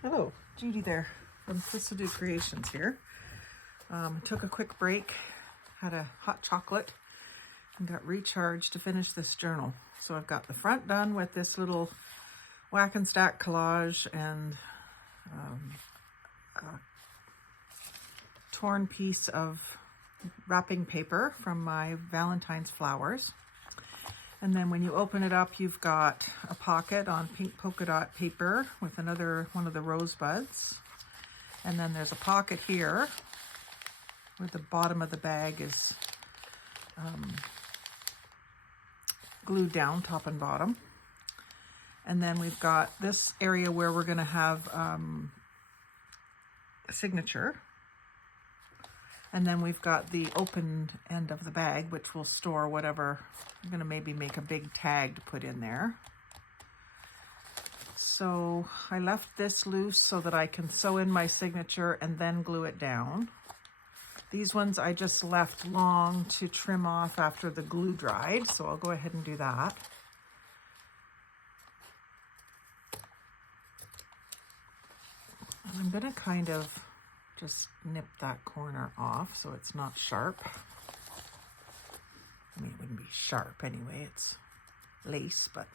Hello, Judy there from Thistledew Creations here. Took a quick break, had a hot chocolate, and got recharged to finish this journal. So I've got the front done with this little whack and stack collage and a torn piece of wrapping paper from my Valentine's flowers. And then when you open it up, you've got a pocket on pink polka dot paper with another one of the rosebuds. And then there's a pocket here where the bottom of the bag is glued down, top and bottom. And then we've got this area where we're going to have a signature. And then we've got the open end of the bag, which will store whatever. I'm going to maybe make a big tag to put in there. So I left this loose so that I can sew in my signature and then glue it down. These ones I just left long to trim off after the glue dried, so I'll go ahead and do that. I'm going to kind of just nip that corner off so it's not sharp. I mean, it wouldn't be sharp anyway, it's lace, but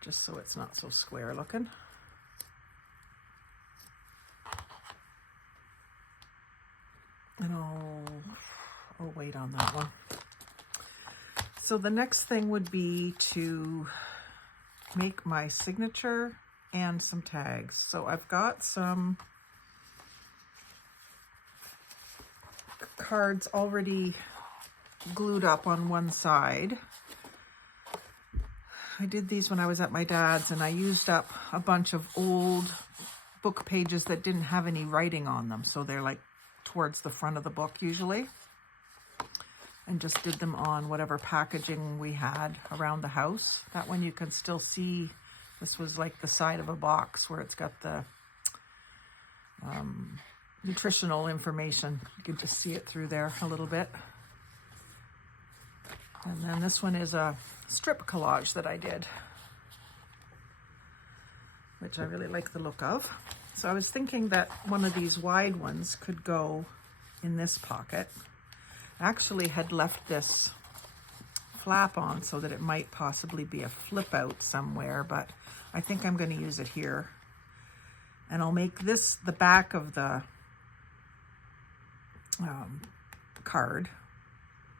just so it's not so square looking. And I'll wait on that one. So the next thing would be to make my signature and some tags. So I've got some cards already glued up on one side. I did these when I was at my dad's, and I used up a bunch of old book pages that didn't have any writing on them, so they're like towards the front of the book usually, and just did them on whatever packaging we had around the house. That one you can still see. This was like the side of a box where it's got the nutritional information. You can just see it through there a little bit. And then this one is a strip collage that I did, which I really like the look of. So I was thinking that one of these wide ones could go in this pocket. I actually had left this flap on so that it might possibly be a flip out somewhere, but I think I'm going to use it here. And I'll make this the back of the card,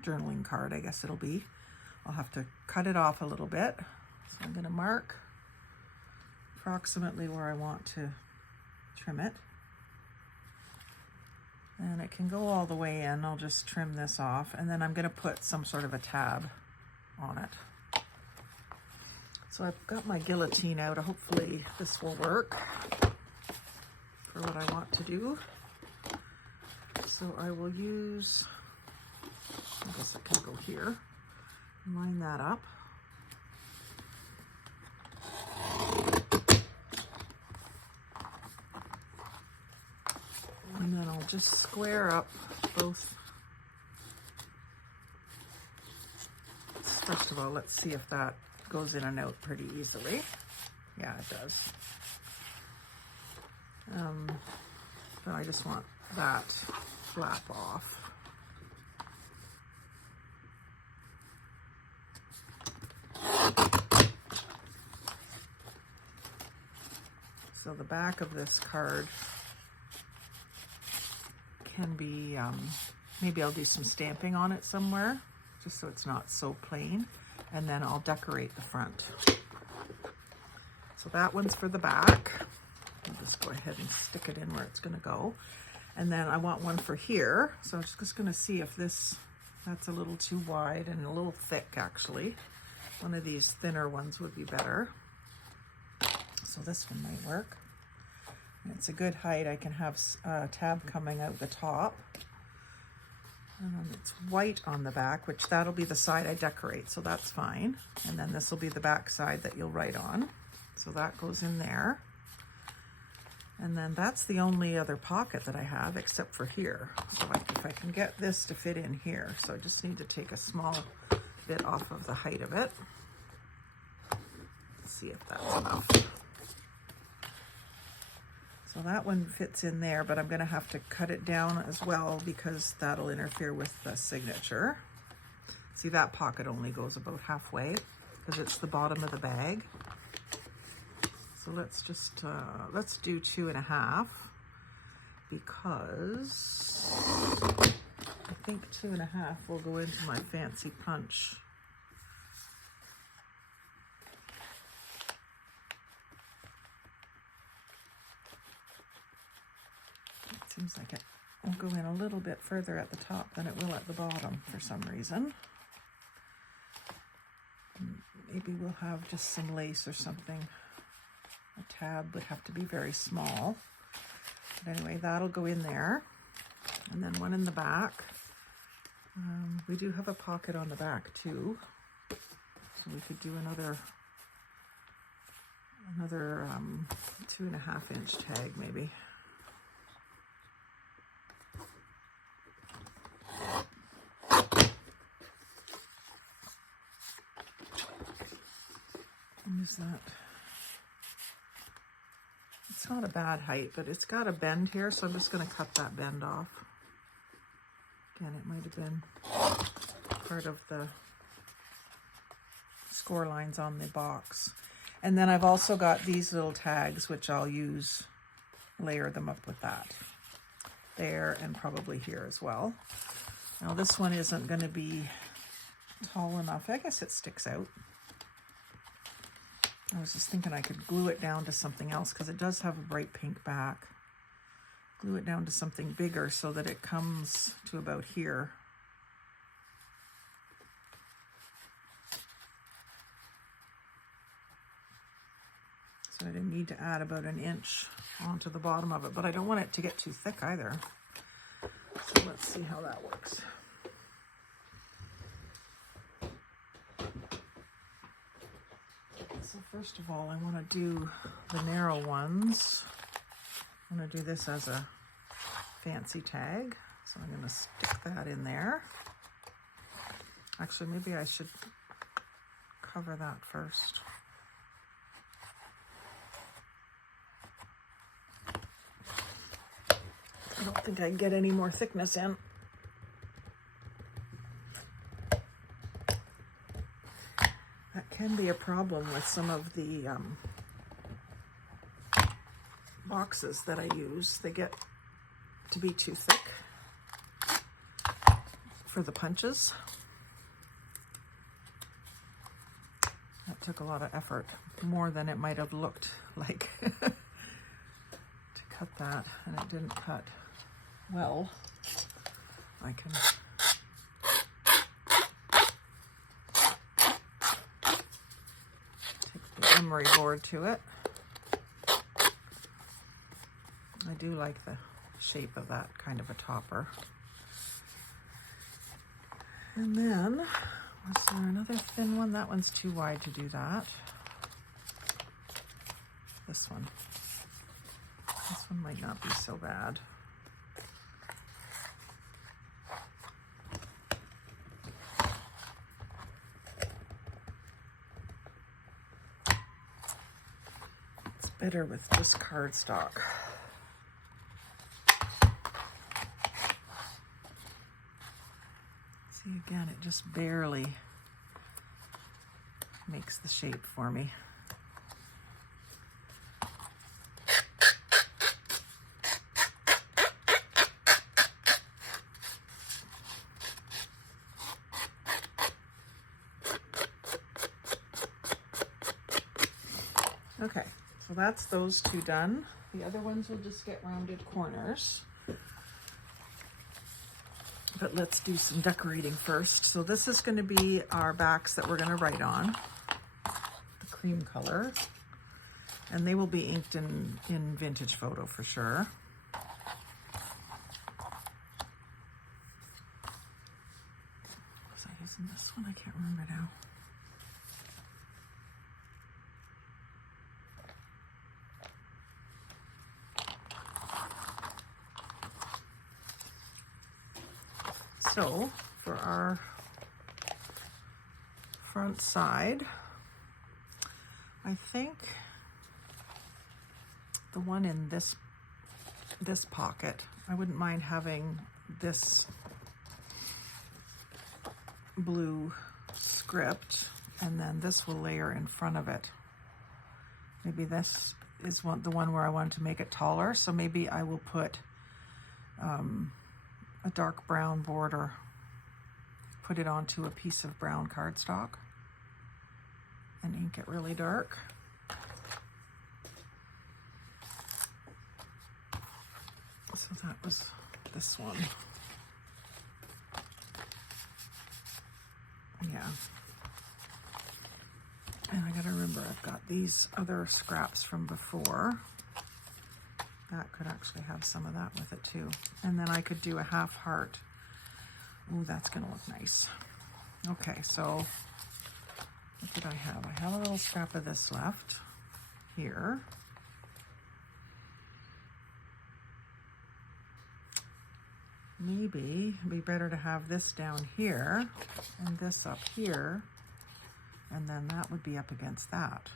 journaling card, I guess it'll be. I'll have to cut it off a little bit. So I'm going to mark approximately where I want to trim it. And it can go all the way in. I'll just trim this off, and then I'm going to put some sort of a tab on it. So I've got my guillotine out. Hopefully this will work for what I want to do. So I will use, I guess it can go here, line that up. And then I'll just square up both. First of all, let's see if that goes in and out pretty easily. Yeah, it does. But I just want that flap off. So the back of this card can be, maybe I'll do some stamping on it somewhere, just so it's not so plain, and then I'll decorate the front. So that one's for the back. I'll just go ahead and stick it in where it's going to go. And then I want one for here, so I'm just going to see if that's a little too wide and a little thick actually. One of these thinner ones would be better. So this one might work. And it's a good height. I can have a tab coming out the top. It's white on the back, which that'll be the side I decorate, so that's fine. And then this will be the back side that you'll write on. So that goes in there. And then that's the only other pocket that I have except for here. So if I can get this to fit in here, so I just need to take a small bit off of the height of it. Let's see if that's enough. that one fits in there, but I'm gonna have to cut it down as well because that'll interfere with the signature. See, that pocket only goes about halfway because it's the bottom of the bag. So let's just, let's do 2.5 because I think 2.5 will go into my fancy punch. It seems like it will go in a little bit further at the top than it will at the bottom for some reason. Maybe we'll have just some lace or something. A tab would have to be very small. But anyway, that'll go in there. And then one in the back. We do have a pocket on the back too. So we could do another 2.5 inch tag maybe. Use that. It's not a bad height, but it's got a bend here, so I'm just going to cut that bend off. Again, it might have been part of the score lines on the box. And then I've also got these little tags, which I'll use, layer them up with that. There, and probably here as well. Now this one isn't going to be tall enough. I guess it sticks out. I was just thinking I could glue it down to something else because it does have a bright pink back. Glue it down to something bigger so that it comes to about here. So I didn't need to add about 1 inch onto the bottom of it, but I don't want it to get too thick either. So let's see how that works. So first of all, I want to do the narrow ones. I'm going to do this as a fancy tag. So I'm going to stick that in there. Actually, maybe I should cover that first. I don't think I can get any more thickness in. That can be a problem with some of the boxes that I use. They get to be too thick for the punches. That took a lot of effort, more than it might have looked like to cut that, and it didn't cut well. I can take the emery board to it. I do like the shape of that kind of a topper. And then, was there another thin one? That one's too wide to do that. This one. This one might not be so bad. It's better with just cardstock. See, again, it just barely makes the shape for me. Okay, so that's those two done. The other ones will just get rounded corners. But let's do some decorating first. So this is going to be our backs that we're going to write on, the cream color. And they will be inked in Vintage Photo for sure. Was I using this one? I can't remember now. So for our front side, I think the one in this this pocket. I wouldn't mind having this blue script, and then this will layer in front of it. Maybe this is the one where I wanted to make it taller, so maybe I will put a dark brown border, put it onto a piece of brown cardstock and ink it really dark. So that was this one. Yeah. And I gotta remember I've got these other scraps from before. That could actually have some of that with it too. And then I could do a half heart. Ooh, that's gonna look nice. Okay, so what did I have? I have a little scrap of this left here. Maybe it'd be better to have this down here and this up here, and then that would be up against that.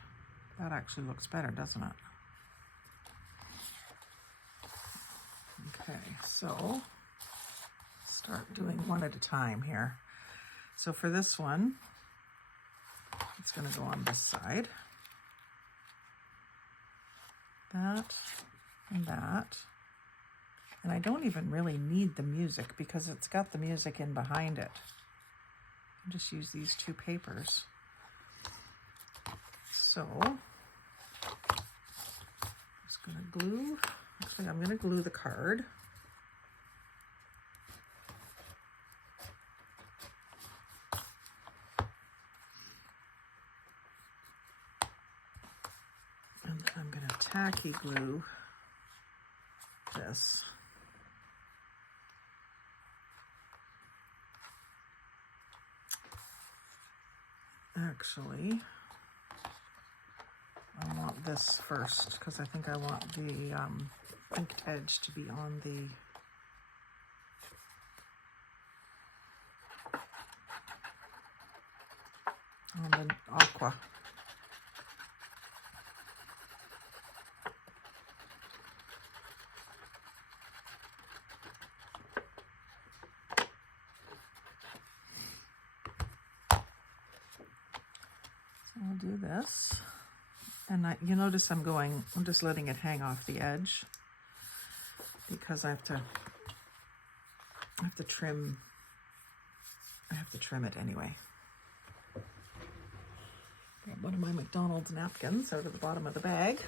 That actually looks better, doesn't it? Okay, so start doing one at a time here. So for this one, it's going to go on this side. That and that. And I don't even really need the music because it's got the music in behind it. I'll just use these two papers. So I'm just going to glue. Actually, I'm going to glue the card. And then I'm going to tacky glue this. Actually, I want this first because I think I want the inked edge to be on the aqua. So I'll do this. And you notice I'm just letting it hang off the edge because I have to trim it anyway. Got one of my McDonald's napkins out of the bottom of the bag.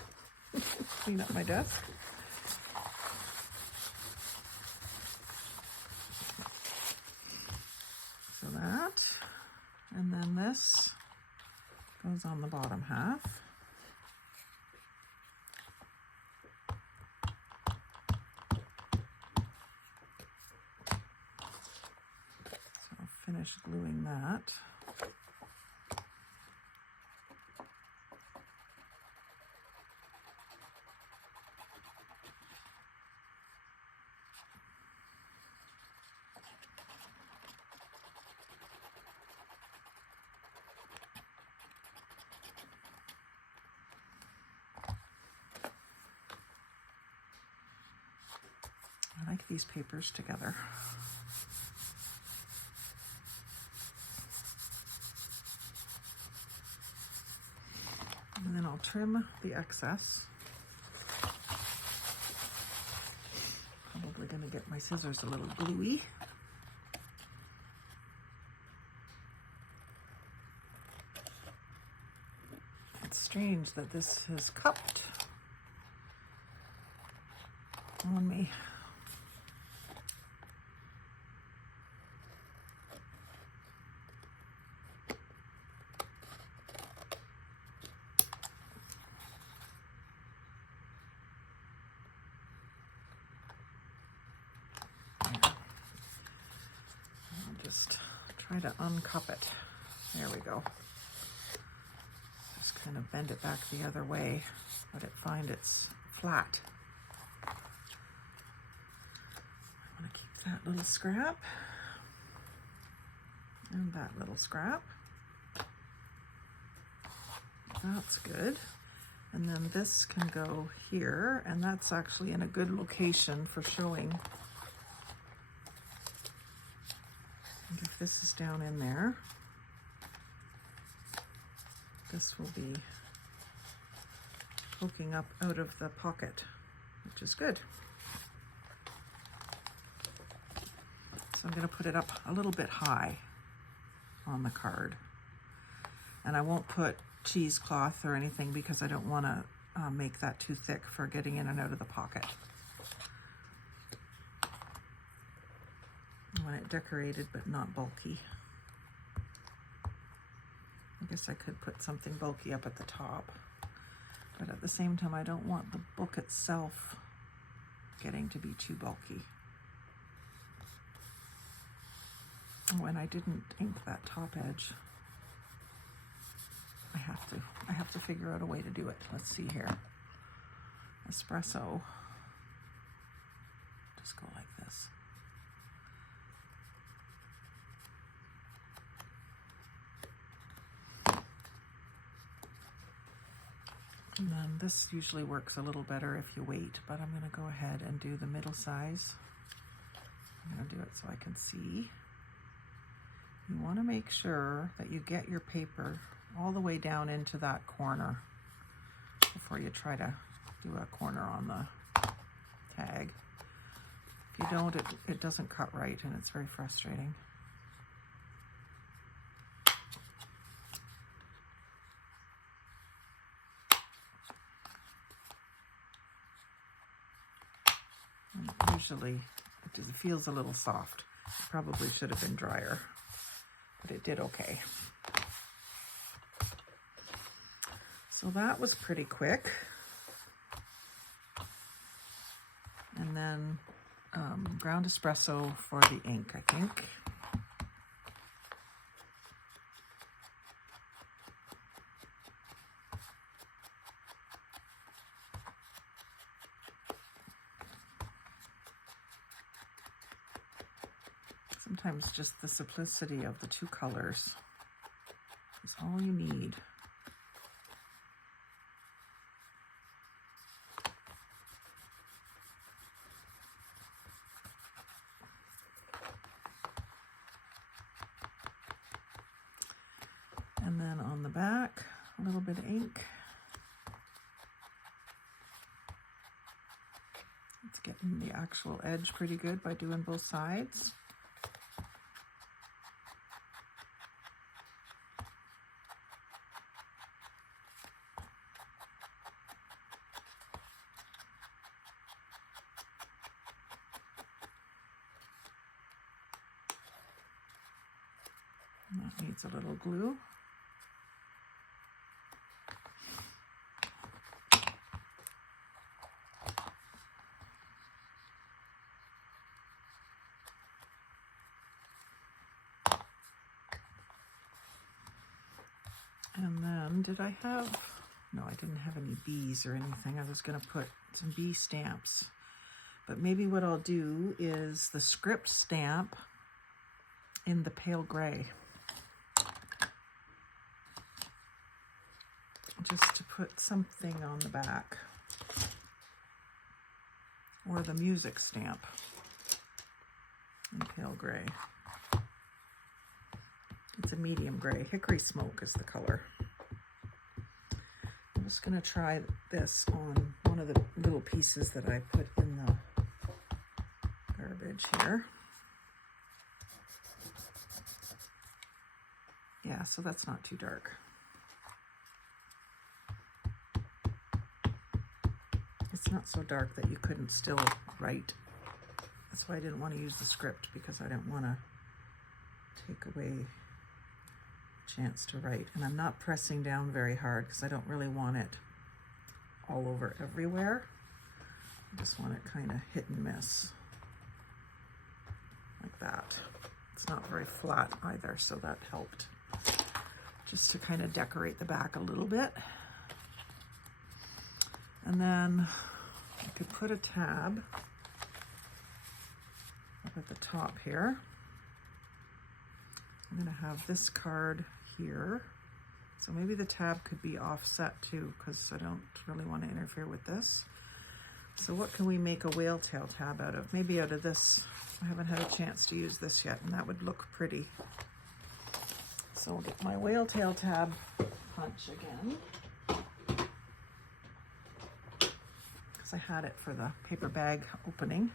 Clean up my desk. So that, and then this goes on the bottom half. Finish gluing that. I like these papers together. And then I'll trim the excess. Probably going to get my scissors a little gluey. It's strange that this is cupped on me. Try to uncup it. There we go. Just kind of bend it back the other way, let it find its flat. I want to keep that little scrap and that little scrap. That's good. And then this can go here, and that's actually in a good location for showing. If this is down in there, this will be poking up out of the pocket, which is good. So I'm going to put it up a little bit high on the card. And I won't put cheesecloth or anything because I don't want to make that too thick for getting in and out of the pocket. I want it decorated but not bulky. I guess I could put something bulky up at the top, but at the same time I don't want the book itself getting to be too bulky. Oh, and I didn't ink that top edge. I have to figure out a way to do it. Let's see here. Espresso. Just go like this. And then this usually works a little better if you wait, but I'm going to go ahead and do the middle size. I'm going to do it so I can see. You want to make sure that you get your paper all the way down into that corner before you try to do a corner on the tag. If you don't, it doesn't cut right, and it's very frustrating. And usually it feels a little soft. It probably should have been drier, but it did okay. So that was pretty quick. And then ground espresso for the ink, I think. Sometimes just the simplicity of the two colors is all you need. And then on the back, a little bit of ink. It's getting the actual edge pretty good by doing both sides. And that needs a little glue. And then, did I have, no, I didn't have any bees or anything. I was going to put some bee stamps. But maybe what I'll do is the script stamp in the pale gray. Just to put something on the back. Or the music stamp in pale gray. It's a medium gray. Hickory smoke is the color. I'm just going to try this on one of the little pieces that I put in the garbage here. Yeah, so that's not too dark. It's not so dark that you couldn't still write. That's why I didn't want to use the script, because I didn't want to take away the chance to write. And I'm not pressing down very hard because I don't really want it all over everywhere. I just want it kind of hit and miss. Like that. It's not very flat either, so that helped. Just to kind of decorate the back a little bit. And then I could put a tab up at the top here. I'm going to have this card here, So maybe the tab could be offset too, because I don't really want to interfere with this. So what can we make a whale tail tab out of? Maybe out of this. I haven't had a chance to use this yet, and that would look pretty. So I'll get my whale tail tab punch again, because I had it for the paper bag opening.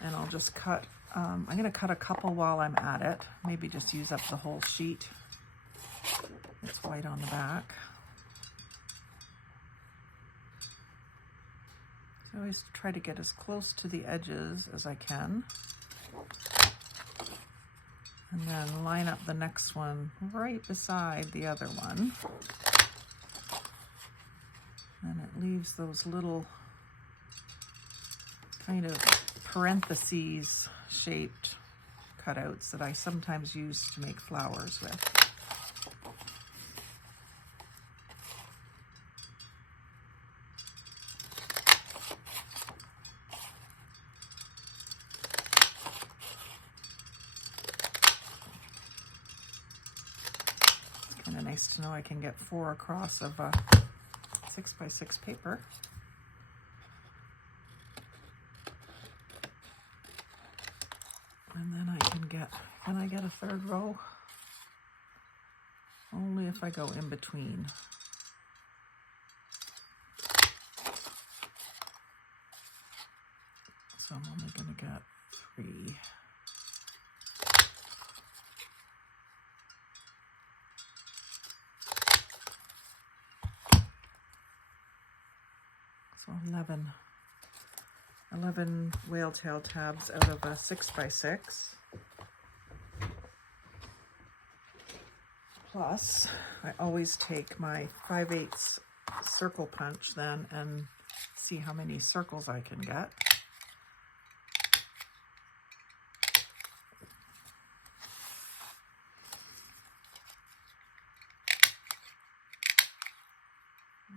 And I'll just cut, I'm going to cut a couple while I'm at it. Maybe just use up the whole sheet. It's white on the back. So I always try to get as close to the edges as I can. And then line up the next one right beside the other one. And it leaves those little kind of parentheses shaped cutouts that I sometimes use to make flowers with. It's kind of nice to know I can get 4 across of 6x6 paper. And then can I get a 3rd row? Only if I go in between. So I'm only going to get 3. So 11 whale tail tabs out of a 6x6. Plus, I always take my 5/8 circle punch then and see how many circles I can get.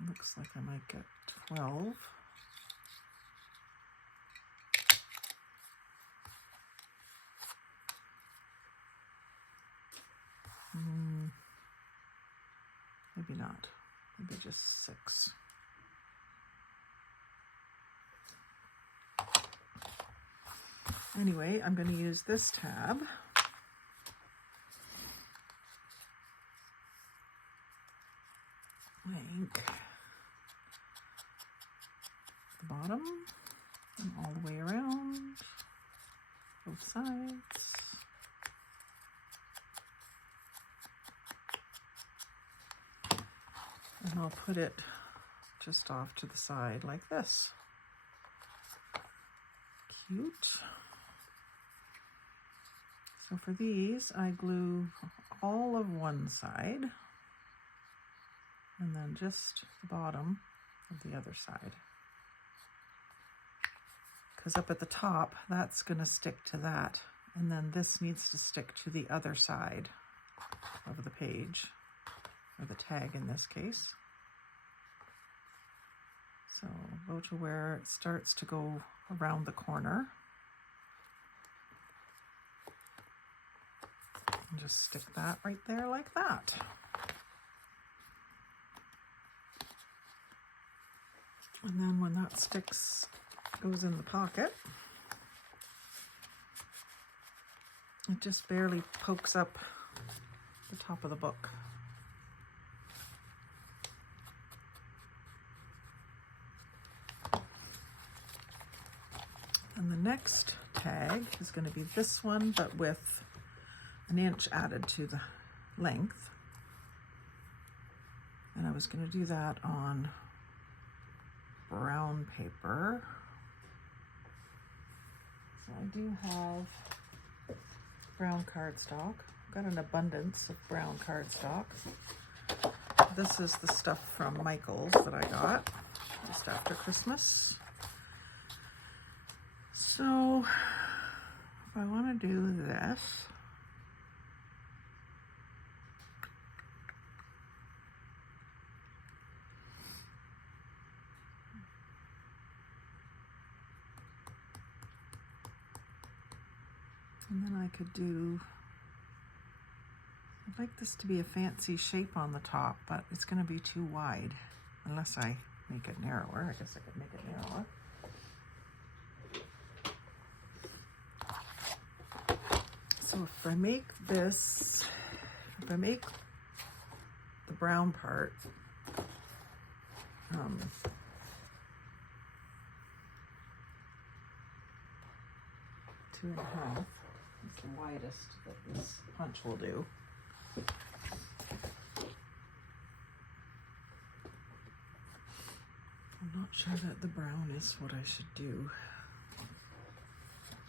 Looks like I might get 12. Maybe not. Maybe just 6. Anyway, I'm going to use this tab. Link the bottom and all the way around, both sides. And I'll put it just off to the side like this. Cute. So for these, I glue all of one side and then just the bottom of the other side. Because up at the top, that's going to stick to that. And then this needs to stick to the other side of the page, or the tag in this case. So go to where it starts to go around the corner. And just stick that right there like that. And then when that goes in the pocket, it just barely pokes up the top of the book. And the next tag is going to be this one, but with an inch added to the length. And I was going to do that on brown paper. So I do have brown cardstock. I've got an abundance of brown cardstock. This is the stuff from Michael's that I got just after Christmas. So if I want to do this, and then I could do I'd like this to be a fancy shape on the top, but it's going to be too wide unless I make it narrower. I guess I could make it narrower. So if I make this, if I make the brown part, 2.5 is the widest that this punch will do. I'm not sure that the brown is what I should do.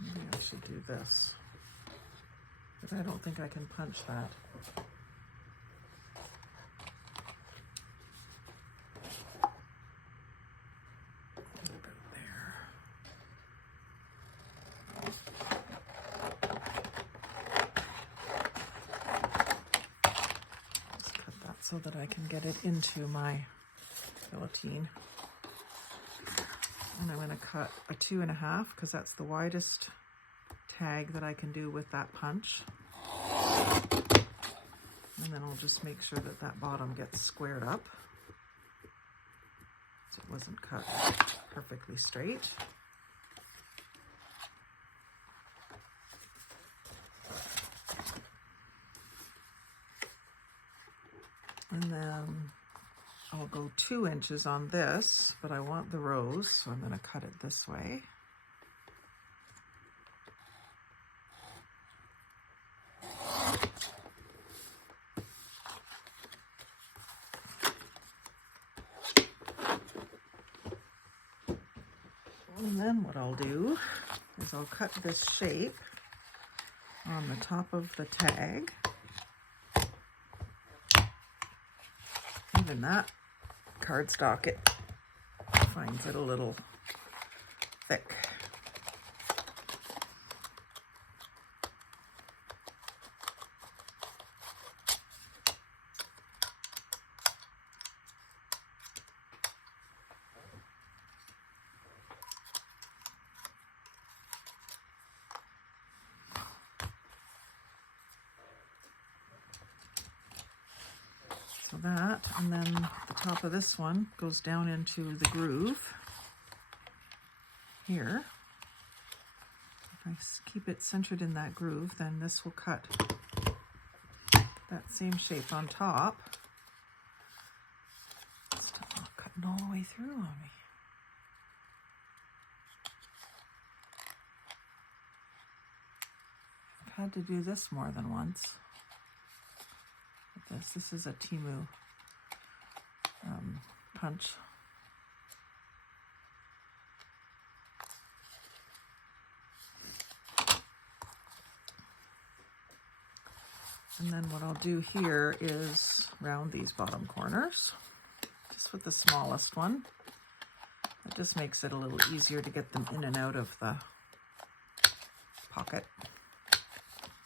Maybe I should do this. But I don't think I can punch that. About there. Just cut that so that I can get it into my guillotine. And I'm going to cut a 2.5 because that's the widest tag that I can do with that punch. And then I'll just make sure that that bottom gets squared up so it wasn't cut perfectly straight. And then I'll go 2 inches on this, but I want the rose, so I'm going to cut it this way. And then what I'll do is I'll cut this shape on the top of the tag. Even that cardstock, it finds it a little thick. So that, and then the top of this one goes down into the groove here. If I keep it centered in that groove, then this will cut that same shape on top. It's not cutting all the way through on me. I've had to do this more than once. This is a Timu punch. And then what I'll do here is round these bottom corners, just with the smallest one. It just makes it a little easier to get them in and out of the pocket.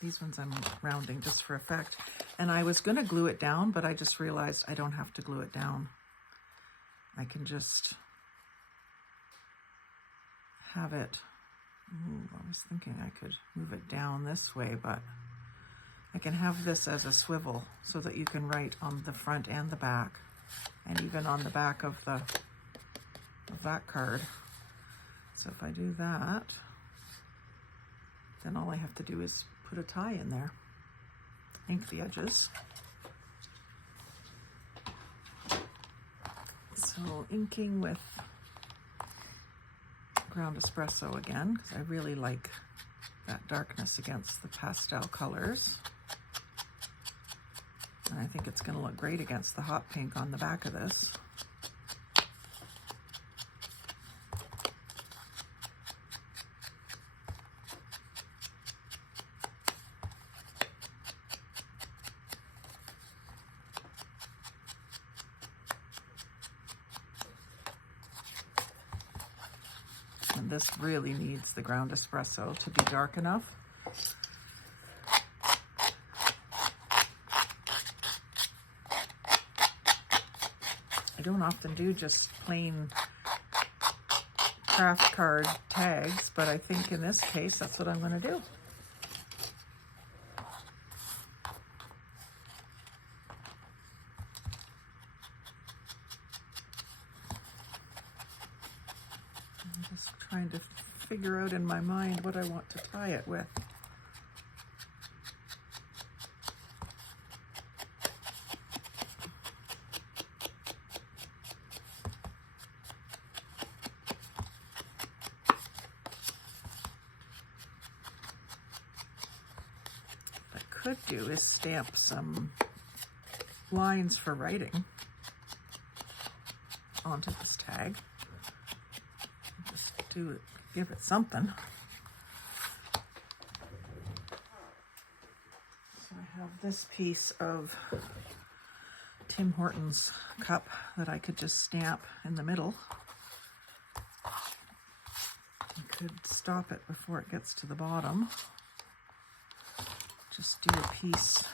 These ones I'm rounding just for effect. And I was going to glue it down, but I just realized I don't have to glue it down. I can just have it, I was thinking I could move it down this way, but I can have this as a swivel so that you can write on the front and the back, and even on the back of that card. So if I do that, then all I have to do is put a tie in there. Ink the edges. So inking with ground espresso again, because I really like that darkness against the pastel colors. And I think it's going to look great against the hot pink on the back of this. And this really needs the ground espresso to be dark enough. I don't often do just plain craft card tags, but I think in this case, that's what I'm going to do. I'm just trying to figure out in my mind what I want to tie it with. What I could do is stamp some lines for writing onto this tag. Just do it, give it something. So I have this piece of Tim Hortons cup that I could just stamp in the middle. I could stop it before it gets to the bottom. Just do a piece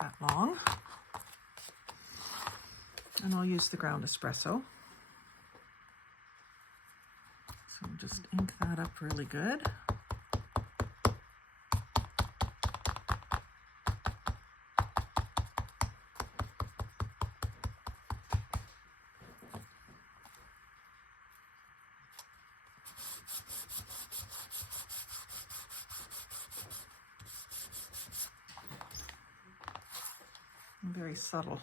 that long, and I'll use the ground espresso. So just ink that up really good. Very subtle.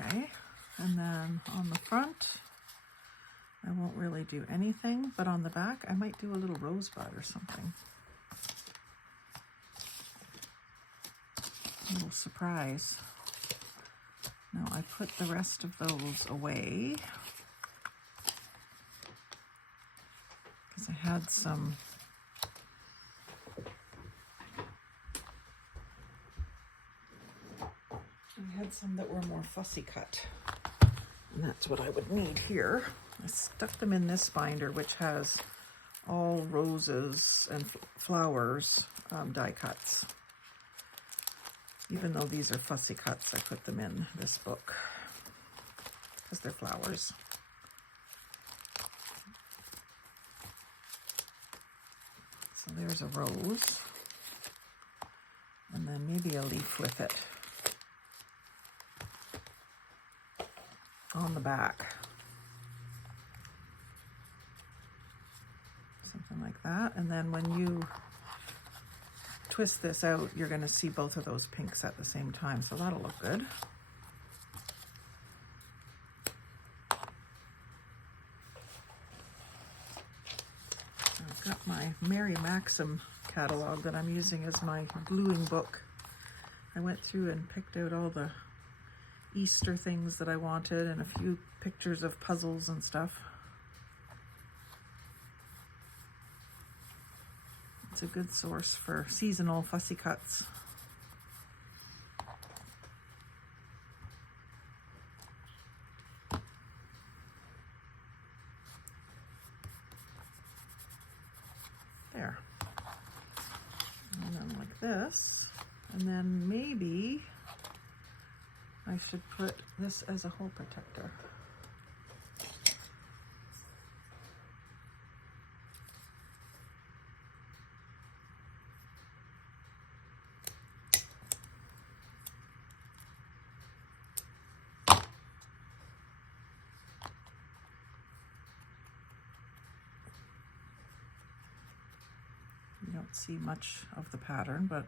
Okay, and then on the front, I won't really do anything, but on the back, I might do a little rosebud or something. A little surprise. Now I put the rest of those away because I had some that were more fussy cut, and that's what I would need here. I stuck them in this binder, which has all roses and flowers die cuts. Even though these are fussy cuts, I put them in this book because they're flowers. So there's a rose, and then maybe a leaf with it on the back. Something like that. And then when you twist this out, you're going to see both of those pinks at the same time, so that'll look good. I've got my Mary Maxim catalog that I'm using as my gluing book. I went through and picked out all the Easter things that I wanted and a few pictures of puzzles and stuff. It's a good source for seasonal fussy cuts. There. And then like this. And then maybe I should put this as a hole protector. You don't see much of the pattern, but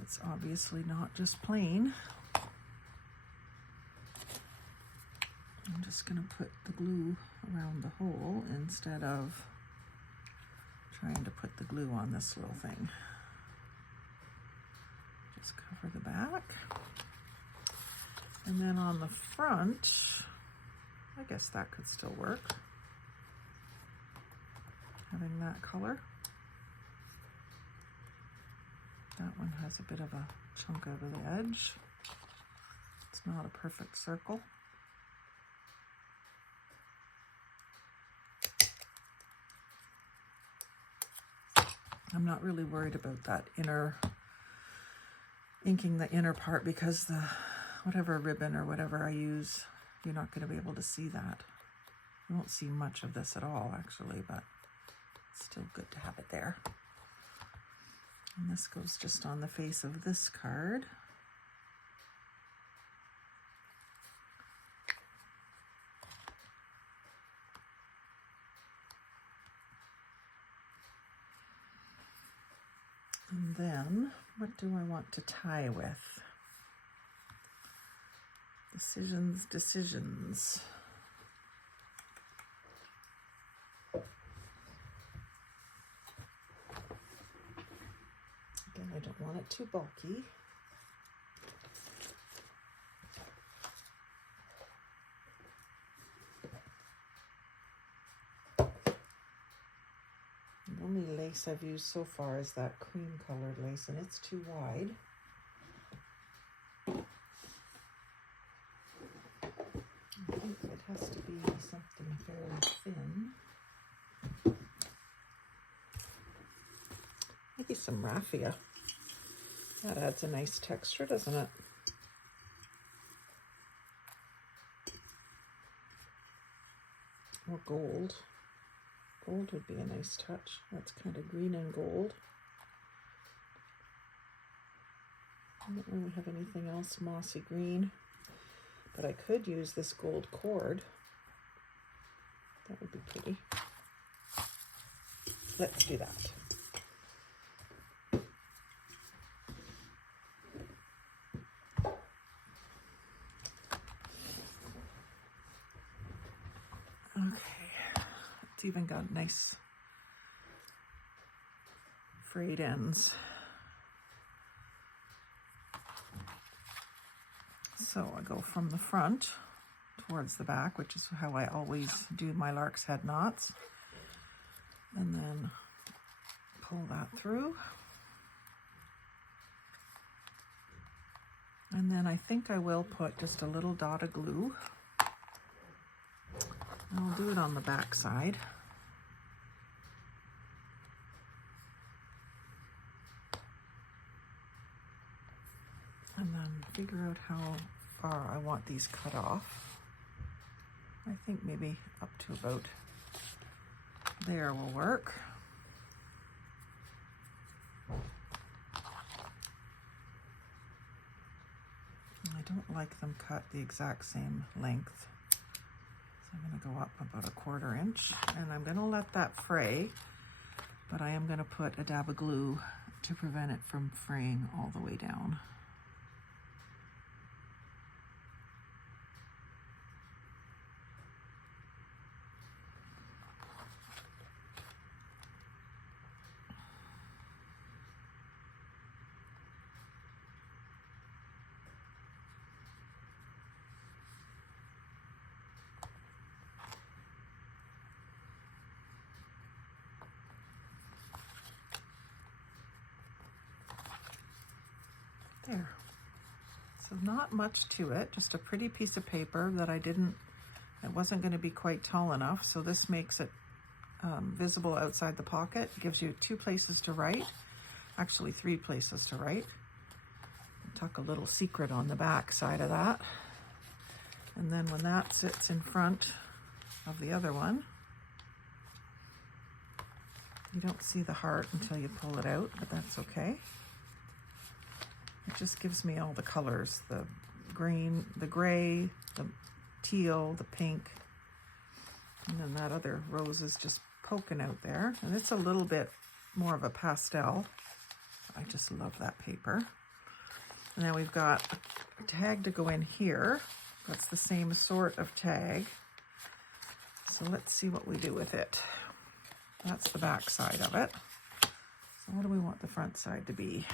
it's obviously not just plain. I'm just going to put the glue around the hole instead of trying to put the glue on this little thing. Just cover the back. And then on the front, I guess that could still work. having that color. That one has a bit of a chunk over the edge. It's not a perfect circle. I'm not really worried about that inking the inner part, because the whatever ribbon or whatever I use, you're not going to be able to see that. You won't see much of this at all, actually, but it's still good to have it there. And this goes just on the face of this card. And then, what do I want to tie with? Decisions, decisions. Again, I don't want it too bulky. The only lace I've used so far is that cream colored lace, and it's too wide. I think it has to be something fairly thin. Maybe some raffia. That adds a nice texture, doesn't it? Or gold. Gold would be a nice touch. That's kind of green and gold. I don't really have anything else mossy green, but I could use this gold cord. That would be pretty. Let's do that. Okay, it's even got nice frayed ends. So I go from the front towards the back, which is how I always do my lark's head knots, and then pull that through. And then I think I will put just a little dot of glue. I'll do it on the back side. And then figure out how far I want these cut off. I think maybe up to about there will work. I don't like them cut the exact same length. So I'm going to go up about 1/4 inch, and I'm going to let that fray, but I am going to put a dab of glue to prevent it from fraying all the way down. There. So not much to it, just a pretty piece of paper that it wasn't going to be quite tall enough, so this makes it visible outside the pocket. It gives you 2 places to write, actually 3 places to write. I'll tuck a little secret on the back side of that. And then when that sits in front of the other one, you don't see the heart until you pull it out, but that's okay. It just gives me all the colors, the green, the gray, the teal, the pink, and then that other rose is just poking out there. And it's a little bit more of a pastel. I just love that paper. And now we've got a tag to go in here. That's the same sort of tag. So let's see what we do with it. That's the back side of it. So what do we want the front side to be?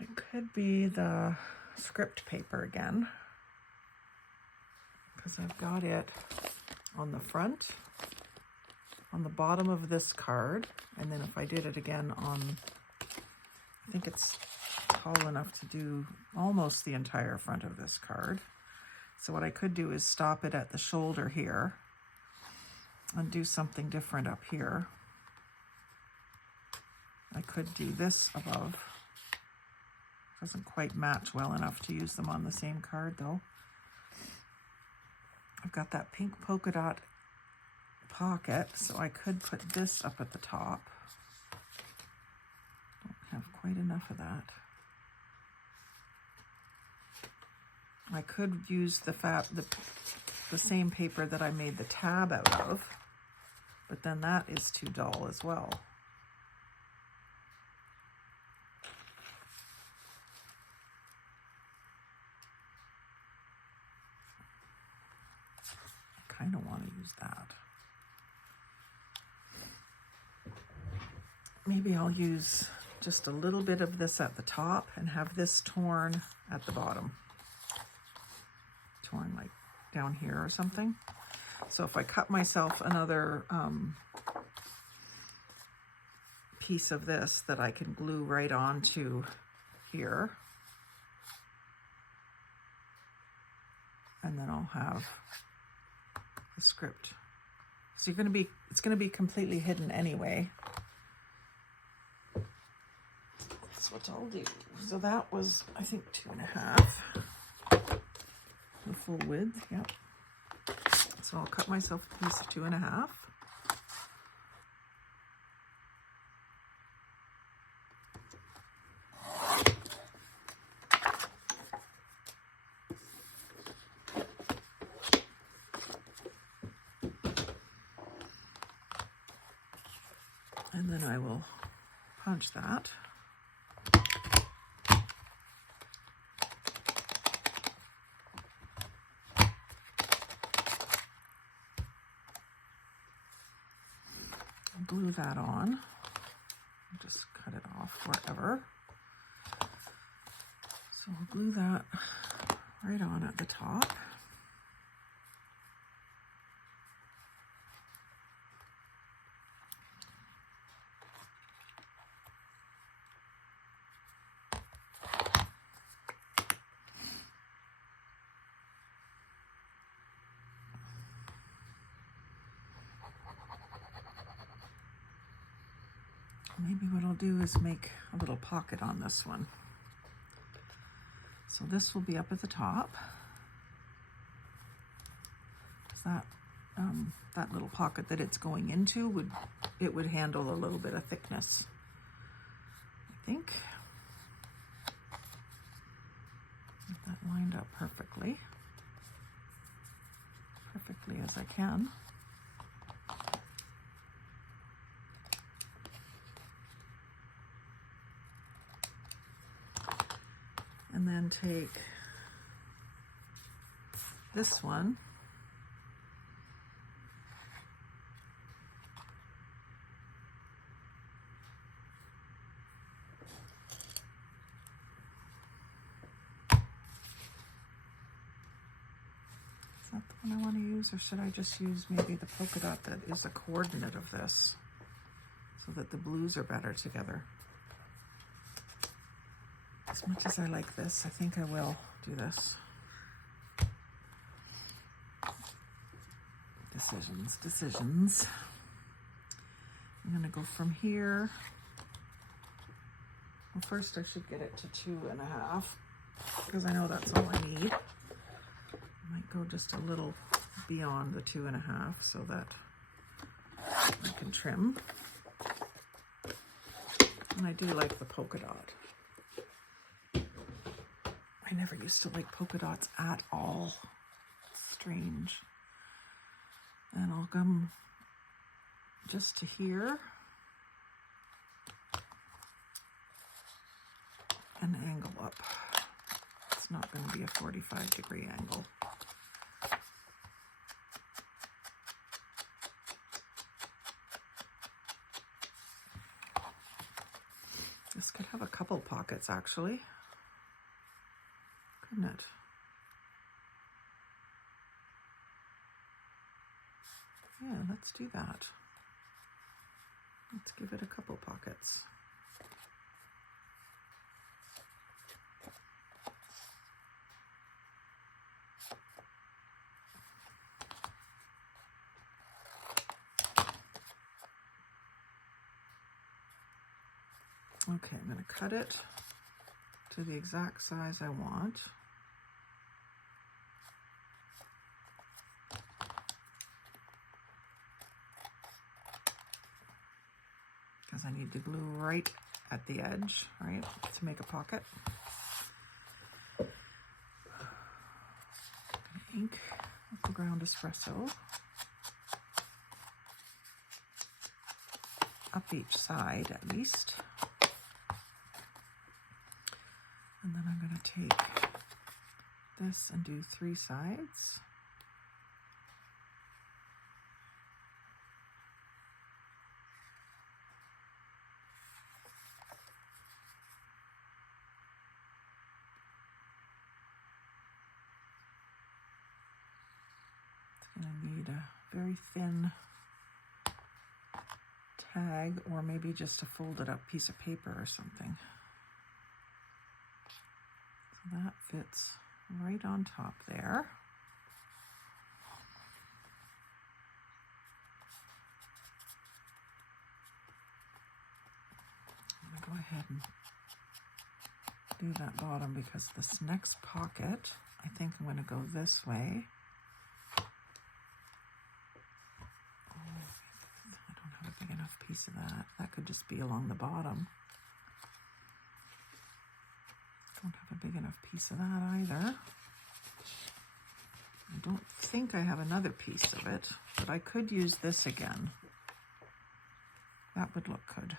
It could be the script paper again. because I've got it on the front, on the bottom of this card, and then if I did it again on, I think it's tall enough to do almost the entire front of this card. So what I could do is stop it at the shoulder here and do something different up here. I could do this above. Doesn't quite match well enough to use them on the same card though. I've got that pink polka dot pocket, so I could put this up at the top. Don't have quite enough of that. I could use the same paper that I made the tab out of, but then that is too dull as well. I kind of want to use that. Maybe I'll use just a little bit of this at the top and have this torn at the bottom. Torn like down here or something. So if I cut myself another piece of this that I can glue right onto here, and then I'll have the script. So it's gonna be completely hidden anyway. That's what I'll do. So that was, I think, 2.5. The full width, yep. So I'll cut myself a piece of 2.5. And then I will punch that. Glue that on. Just cut it off wherever. So I'll glue that right on at the top. Maybe what I'll do is make a little pocket on this one. So this will be up at the top. That little pocket that it's going into would handle a little bit of thickness, I think. Get that lined up perfectly as I can. And then take this one Is that the one I want to use, or should I just use maybe the polka dot that is a coordinate of this so that the blues are better together? As much as I like this, I think I will do this. Decisions. I'm gonna go from here. Well, first I should get it to 2.5 because I know that's all I need. I might go just a little beyond the 2.5 so that I can trim. And I do like the polka dot. I never used to like polka dots at all. It's strange. And I'll come just to here and angle up. It's not going to be a 45-degree angle. This could have a couple pockets actually, couldn't it? Yeah, let's do that. Let's give it a couple pockets. Okay, I'm going to cut it to the exact size I want. Because I need to glue right at the edge, right, to make a pocket. I'm going to ink with the ground espresso up each side at least. And then I'm going to take this and do 3 sides. It's going to need a very thin tag, or maybe just a folded up piece of paper or something. So that fits right on top there. I'm going to go ahead and do that bottom because this next pocket, I think I'm going to go this way. I don't have a big enough piece of that. That could just be along the bottom. Don't have a big enough piece of that either. I don't think I have another piece of it, but I could use this again. That would look good.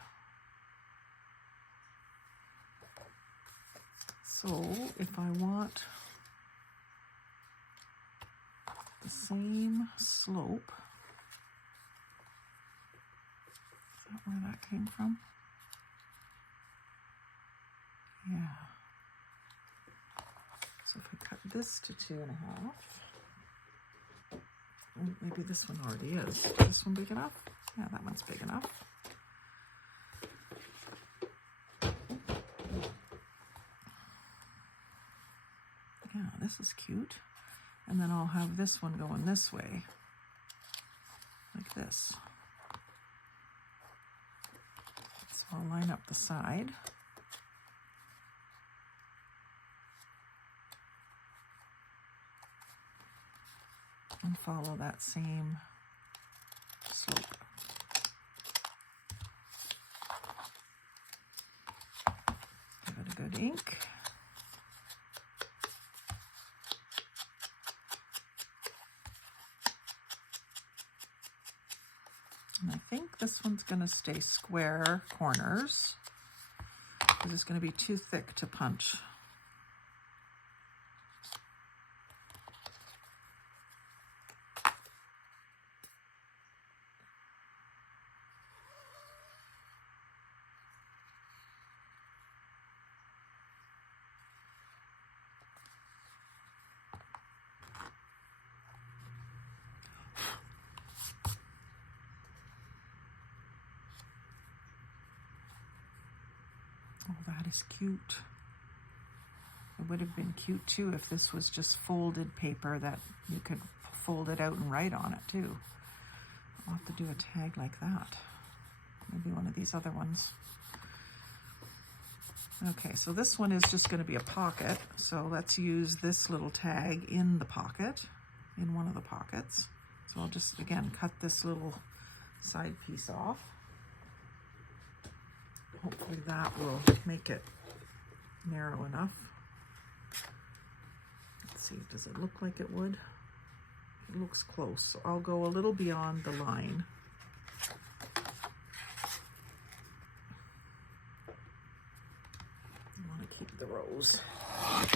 So if I want the same slope, is that where that came from? Yeah. So if I cut this to 2.5, maybe this one already is. Is this one big enough? Yeah, that one's big enough. Yeah, this is cute. And then I'll have this one going this way, like this. So I'll line up the side. And follow that same slope. Give it a good ink. And I think this one's going to stay square corners because it's going to be too thick to punch. Oh, that is cute. It would have been cute too if this was just folded paper that you could fold it out and write on it too. I'll have to do a tag like that. Maybe one of these other ones. Okay, so this one is just going to be a pocket. So let's use this little tag in the pocket, in one of the pockets. So I'll just, again, cut this little side piece off. Hopefully that will make it narrow enough. Let's see, does it look like it would? It looks close, so I'll go a little beyond the line. I want to keep the rows. I'm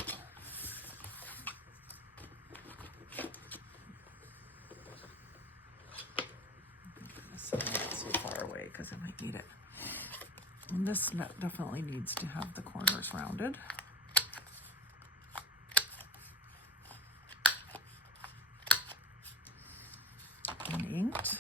gonna set it not so far away because I might need it. And this definitely needs to have the corners rounded. And inked.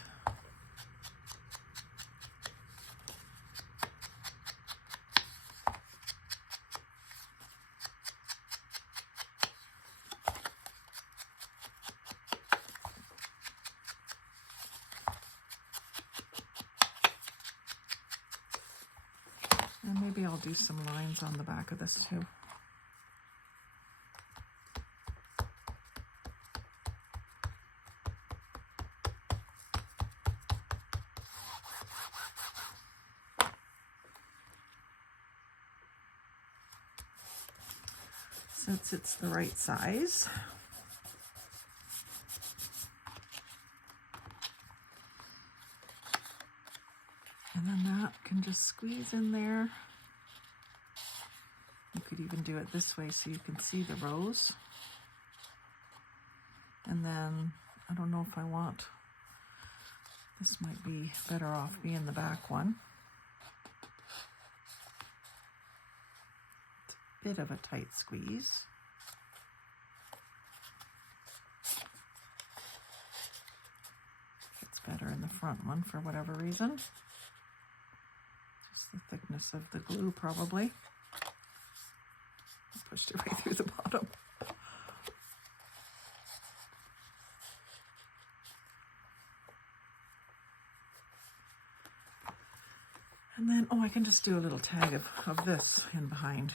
And maybe I'll do some lines on the back of this too. Since it's the right size. And then that can just squeeze in there. You could even do it this way so you can see the rows. And then, I don't know if I want, this might be better off being the back one. It's a bit of a tight squeeze. It's better in the front one for whatever reason. Just the thickness of the glue probably. I pushed it right through the bottom. And then, oh, I can just do a little tag of this in behind.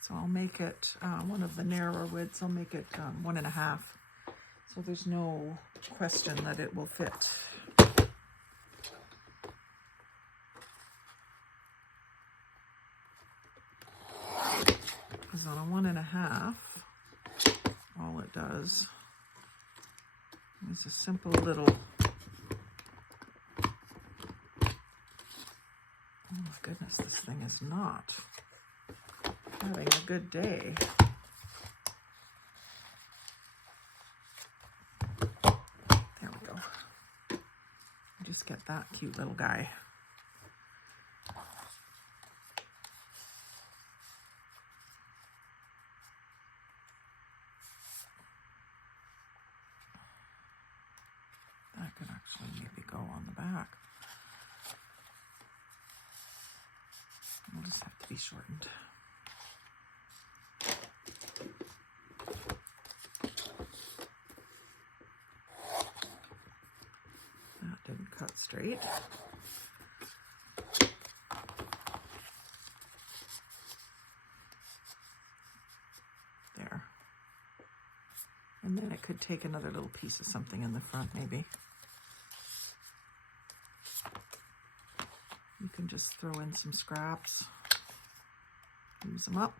So I'll make it one of the narrower widths. I'll make it 1.5. So there's no question that it will fit. Because on a 1.5, all it does is a simple little, oh my goodness, this thing is not having a good day. There we go. Just get that cute little guy. That could actually maybe go on the back. It'll just have to be shortened. That didn't cut straight. There. And then it could take another little piece of something in the front maybe. You can just throw in some scraps, use them up.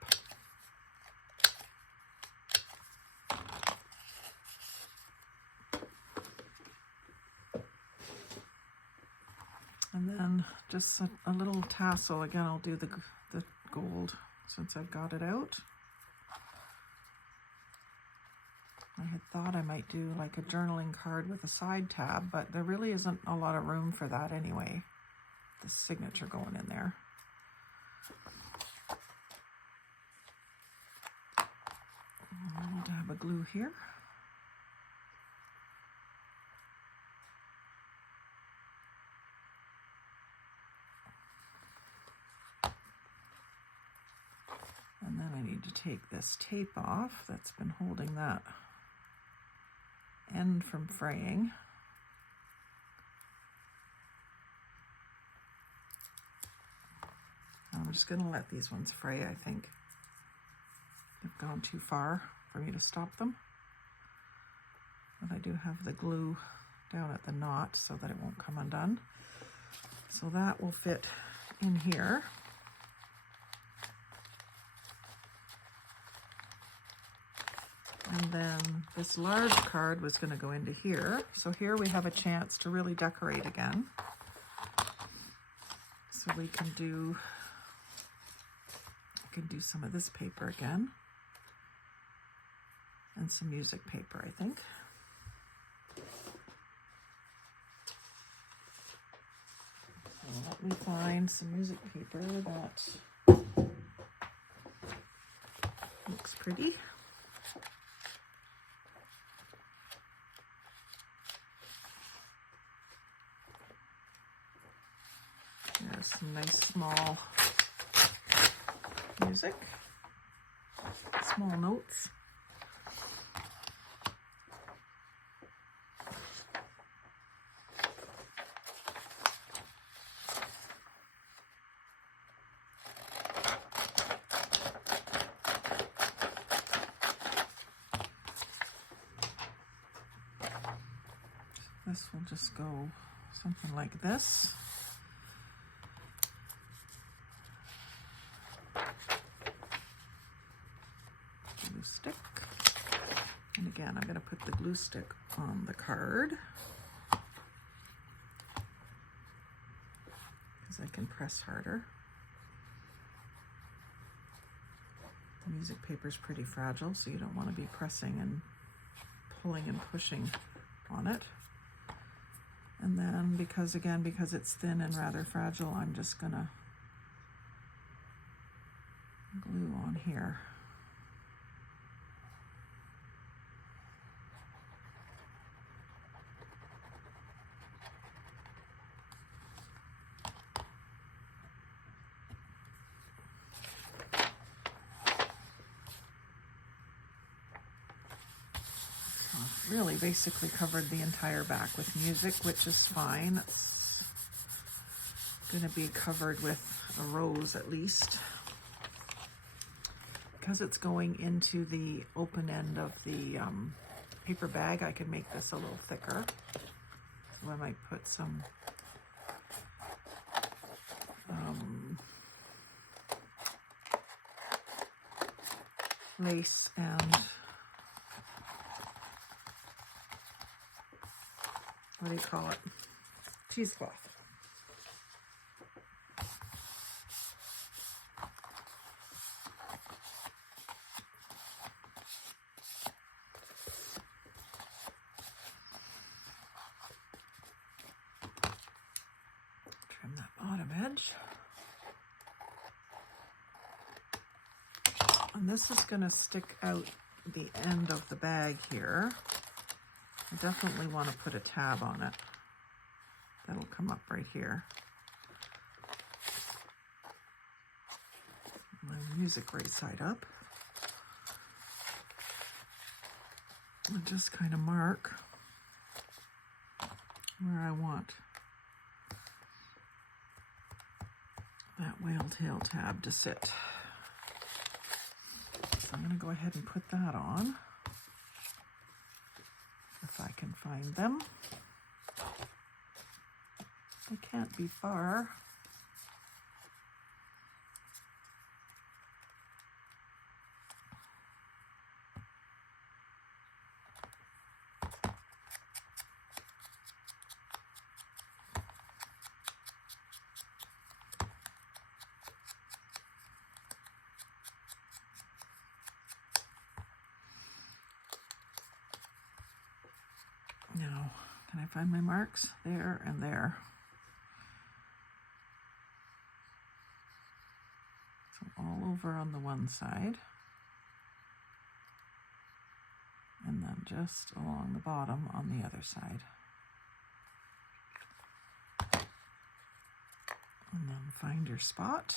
And then just a little tassel. Again, I'll do the gold since I've got it out. I had thought I might do like a journaling card with a side tab, but there really isn't a lot of room for that anyway. The signature going in there. A little dab of glue here. And then I need to take this tape off that's been holding that end from fraying. I'm just going to let these ones fray, I think. They've gone too far for me to stop them. But I do have the glue down at the knot so that it won't come undone. So that will fit in here. And then this large card was going to go into here. So here we have a chance to really decorate again. So we can do some of this paper again. And some music paper, I think. So let me find some music paper that looks pretty. some nice small music, small notes. This will just go something like this. Glue stick. And again, I'm going to put the glue stick on the card because I can press harder. The music paper is pretty fragile, so you don't want to be pressing and pulling and pushing on it. And then because it's thin and rather fragile, I'm just gonna glue on here. Really basically covered the entire back with music, which is fine. It's going to be covered with a rose at least. Because it's going into the open end of the paper bag, I can make this a little thicker. So I might put some lace and what do you call it? Cheesecloth. Trim that bottom edge. And this is going to stick out the end of the bag here. I definitely want to put a tab on it. That'll come up right here. My music right side up. And just kind of mark where I want that whale tail tab to sit. So I'm going to go ahead and put that on. If I can find them. They can't be far. Now, can I find my marks? There and there. So all over on the one side. And then just along the bottom on the other side. And then find your spot.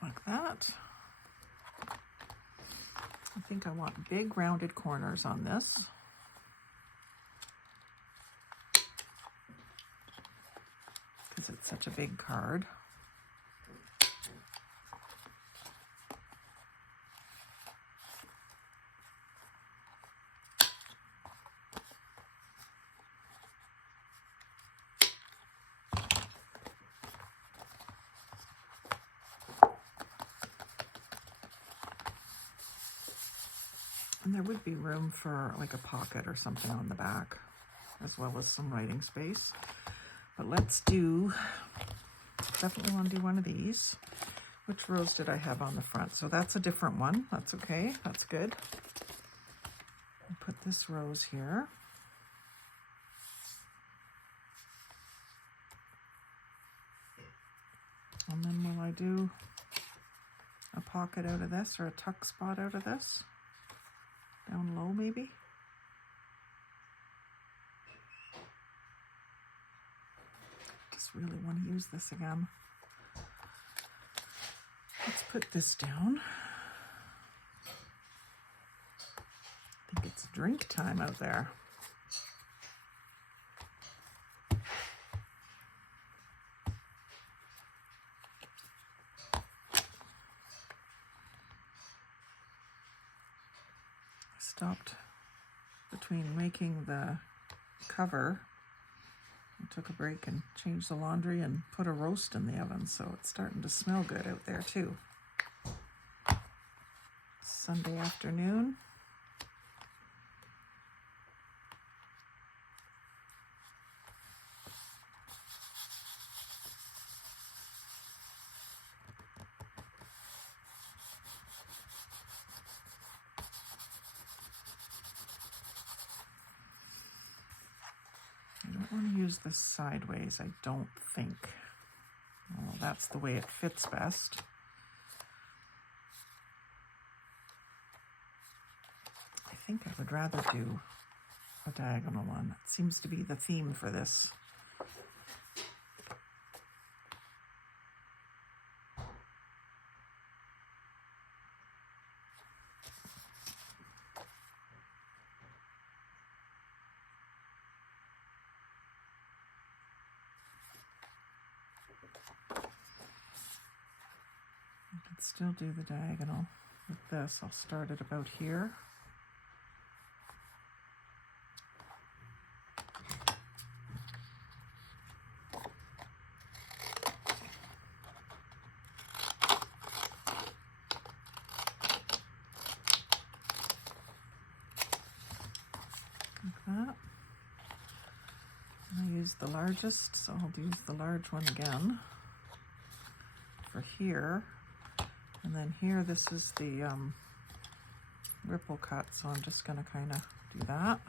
Like that. I think I want big rounded corners on this. Because it's such a big card. And there would be room for like a pocket or something on the back, as well as some writing space. But let's do, definitely want to do one of these. Which rose did I have on the front? So that's a different one. That's okay. That's good. I'll put this rose here. And then will I do a pocket out of this or a tuck spot out of this? Down low, maybe. Just really want to use this again. Let's put this down. I think it's drink time out there. Stopped between making the cover. I took a break and changed the laundry and put a roast in the oven, so it's starting to smell good out there too. Sunday afternoon. I don't want to use this sideways, I don't think. Well, that's the way it fits best. I think I would rather do a diagonal one. It seems to be the theme for this. I could still do the diagonal with this. I'll start it about here. Like that. I used the largest, so I'll use the large one again for here. And then here, this is the ripple cut, so I'm just going to kind of do that.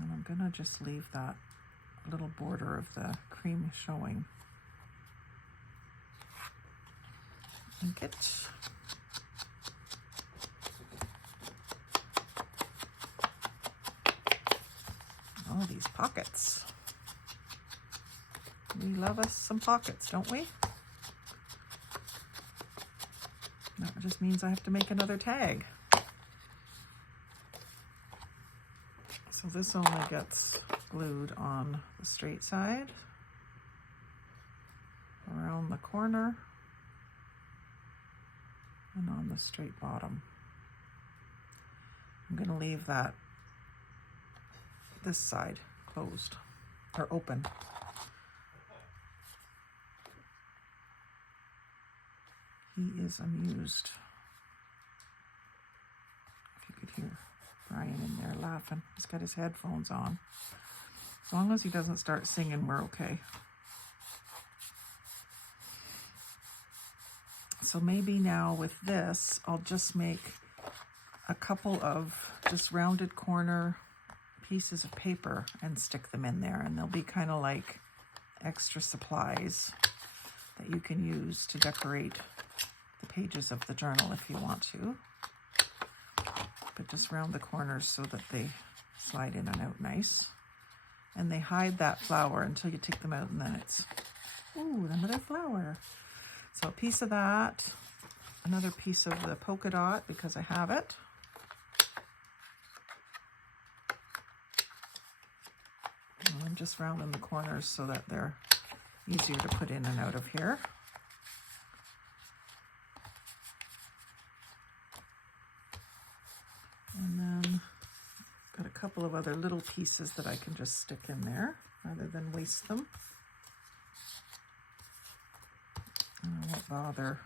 And I'm going to just leave that little border of the cream showing. Like it. Oh, these pockets. We love us some pockets, don't we? That just means I have to make another tag. So this only gets glued on the straight side, around the corner, and on the straight bottom. I'm going to leave this side closed or open. He is amused. If you could hear Brian in there laughing. He's got his headphones on. As long as he doesn't start singing, we're okay. So maybe now with this, I'll just make a couple of just rounded corner pieces of paper and stick them in there, and they'll be kind of like extra supplies that you can use to decorate the pages of the journal if you want to. But just round the corners so that they slide in and out nice. And they hide that flower until you take them out, and then it's, ooh, another flower. So a piece of that, another piece of the polka dot because I have it. And I'm just rounding the corners so that they're easier to put in and out of here. And then got a couple of other little pieces that I can just stick in there rather than waste them. And I won't bother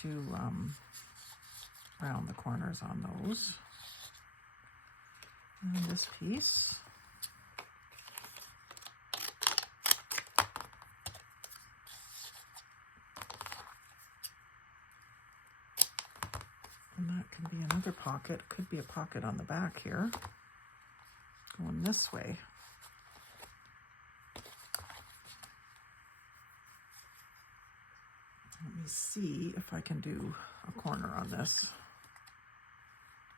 to round the corners on those. And this piece. And that can be another pocket. Could be a pocket on the back here, going this way. Let me me see if I can do a corner on this.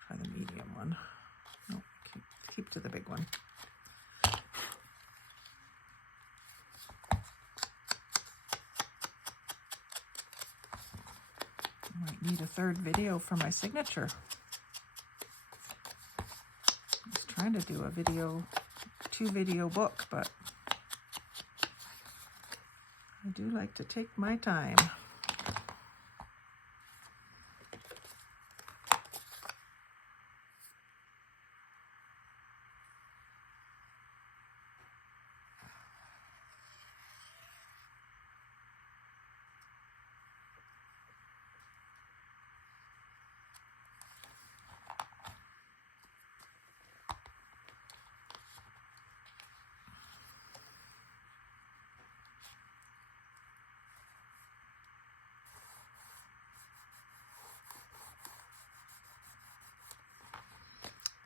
Try the medium one. No, keep to the big one. I might need a third video for my signature. I was trying to do a video, 2-video book, but I do like to take my time.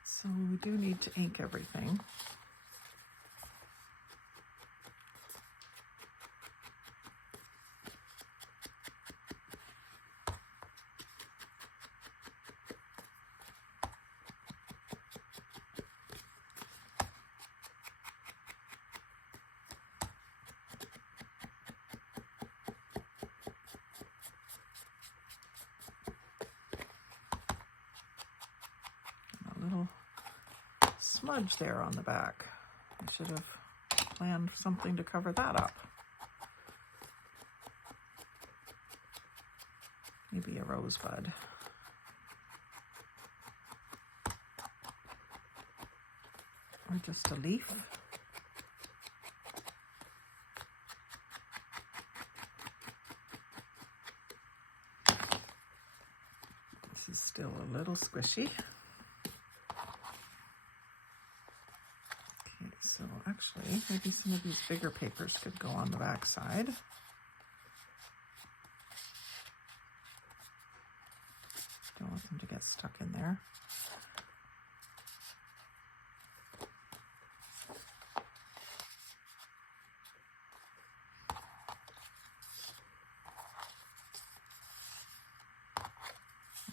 So we do need to ink everything. A little smudge there on the back. I should have planned something to cover that up. Maybe a rosebud. Or just a leaf. This is still a little squishy. So actually, maybe some of these bigger papers could go on the back side. Don't want them to get stuck in there.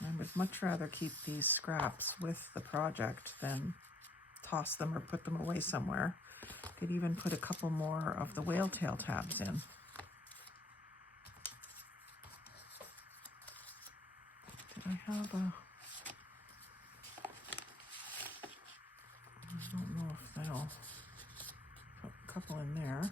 I would much rather keep these scraps with the project than toss them or put them away somewhere. Could even put a couple more of the whale tail tabs in. Did I have a... I don't know if they'll put a couple in there.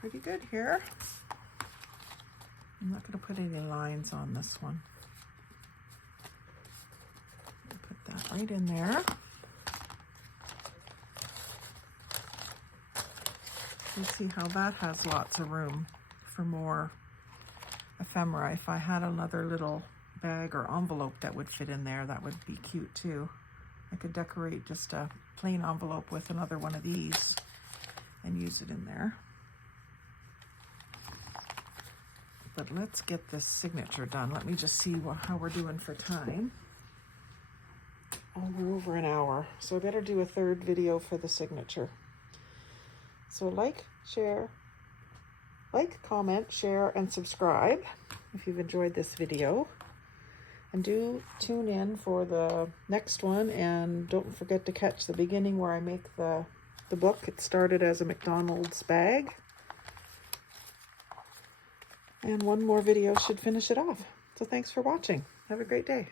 Pretty good here. I'm not going to put any lines on this one. Put that right in there. You see how that has lots of room for more ephemera. If I had another little bag or envelope that would fit in there, that would be cute too. I could decorate just a plain envelope with another one of these and use it in there. But let's get this signature done. Let me just see how we're doing for time. Oh, we're over an hour, so I better do a third video for the signature. So like, comment, share, and subscribe if you've enjoyed this video. And do tune in for the next one, and don't forget to catch the beginning where I make the book. It started as a McDonald's bag. And one more video should finish it off. So thanks for watching. Have a great day.